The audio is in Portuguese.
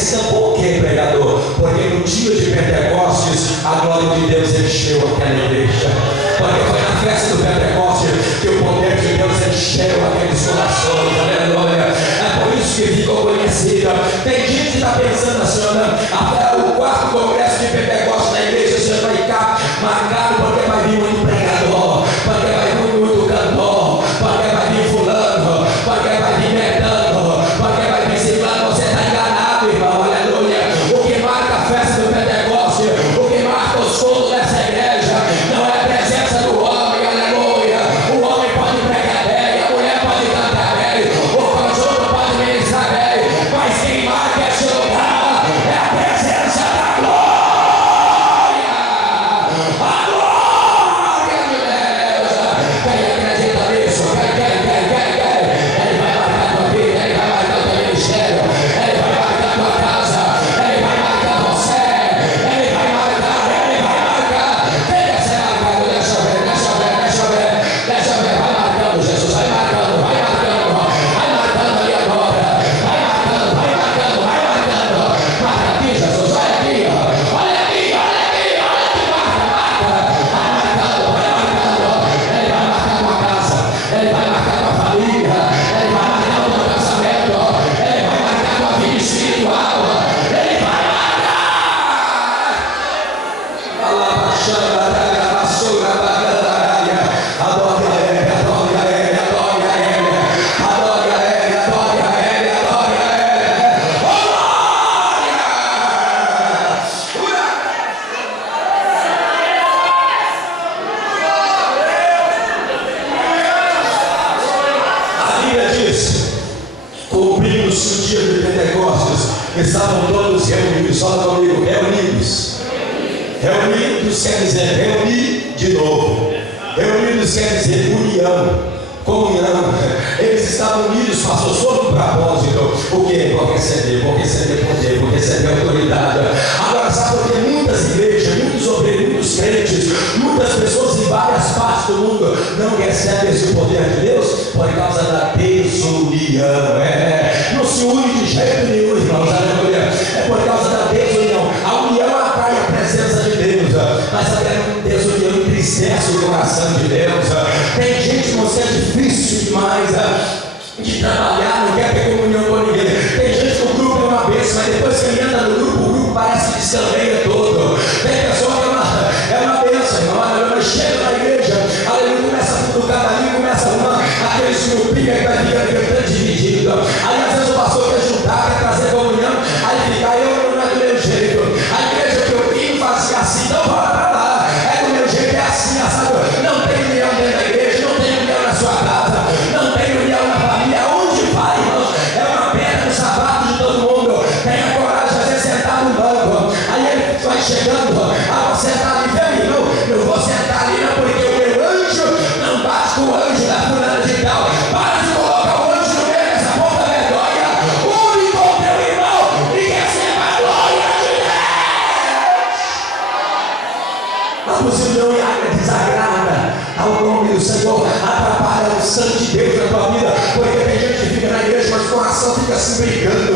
questão, por que, pregador? Porque no dia de Pentecostes a glória de Deus encheu aquela igreja. Porque foi na festa do Pentecostes que o poder de Deus encheu aqueles corações. Aleluia. É por isso que ficou conhecida. Tem gente que está pensando assim, até o quarto congresso de Pentecostes na igreja você vai ficar marcado porque vai vir muito pregador, porque vai vir muito cantor, porque vai vir fulano, porque vai vir metano, porque vai vir ciclano. Você está enganado, irmão. Aleluia. O que marca a festa do Pentecostes, o que marca os cultos dessa igreja não é a presença do homem. Aleluia. O homem pode pregar bem, a mulher pode cantar bem, o conjunto pode ministrar bem, mas quem marca esse lugar é a presença da glória. A glória de Deus. Quem acredita nisso? Quem? Ele vai marcar tua vida, ele vai marcar teu ministério, ele vai marcar tua casa, ele vai marcar você, ele vai marcar. Quem quer ser marcado? Deixa eu ver. Vai marcando, Jesus, vai marcando ali agora. Vai marcando. Marca aqui, Jesus, olha aqui, olha aqui, marca. Vai marcando. Ele vai marcar tua casa, ele vai marcar tua família, ele vai marcar o teu casamento, ele vai marcar tua vida espiritual, ele vai marcar. Adore ele. A Bíblia diz: cumprindo-se o dia de Pentecostes, estavam todos reunidos. Fala comigo, reunidos. Reunidos quer dizer reunir de novo. Reunidos quer dizer união, comunhão. Eles estavam unidos, passou sobre um propósito. O quê? Porque receber poder, porque receber autoridade. Agora, sabe por que muitas igrejas, muitos obreiros, muitos crentes, muitas pessoas em várias partes do mundo não recebem esse poder de Deus? Por causa da desunião. Não se une de jeito nenhum, irmãos. Aleluia. É por causa da desunião. A união atrai a presença de Deus, mas a desunião entristece o coração de Deus. Tem gente que você é difícil demais de trabalhar, não quer ter comunhão com ninguém. Tem gente que o grupo é uma bênção, mas depois que ele anda no grupo, o grupo parece que descandeia todo. Tem pessoa que é uma bênção, irmão. Mas chega na igreja, aleluia, começa a futucar ali, começa a arrumar aqueles grupinhos que vai ficando dividido. Aí às vezes o pastor quer juntar, quer trazer comunhão, aí fica, eu não é do meu jeito. A igreja que eu vim fazia assim, então bora pra lá. É do meu jeito, é assim, sabe? Não tem união dentro da igreja, não tem união na sua casa, não tem união na família. Onde vai, irmãos? É uma pedra no sapato de todo mundo. Tenha coragem de fazer sentar no banco. Aí ele vai chegando, vou sentar ali, vem, não, eu vou sentar ali não, porque o meu anjo não bate com o anjo da fulana de tal. Para de colocar o anjo no meio dessa porta vergonha. Une com o teu irmão e receba a glória de Deus. A posição desagrada ao nome do Senhor, atrapalha o sangue de Deus na tua vida, porque tem gente que fica na igreja, mas o coração fica se brigando.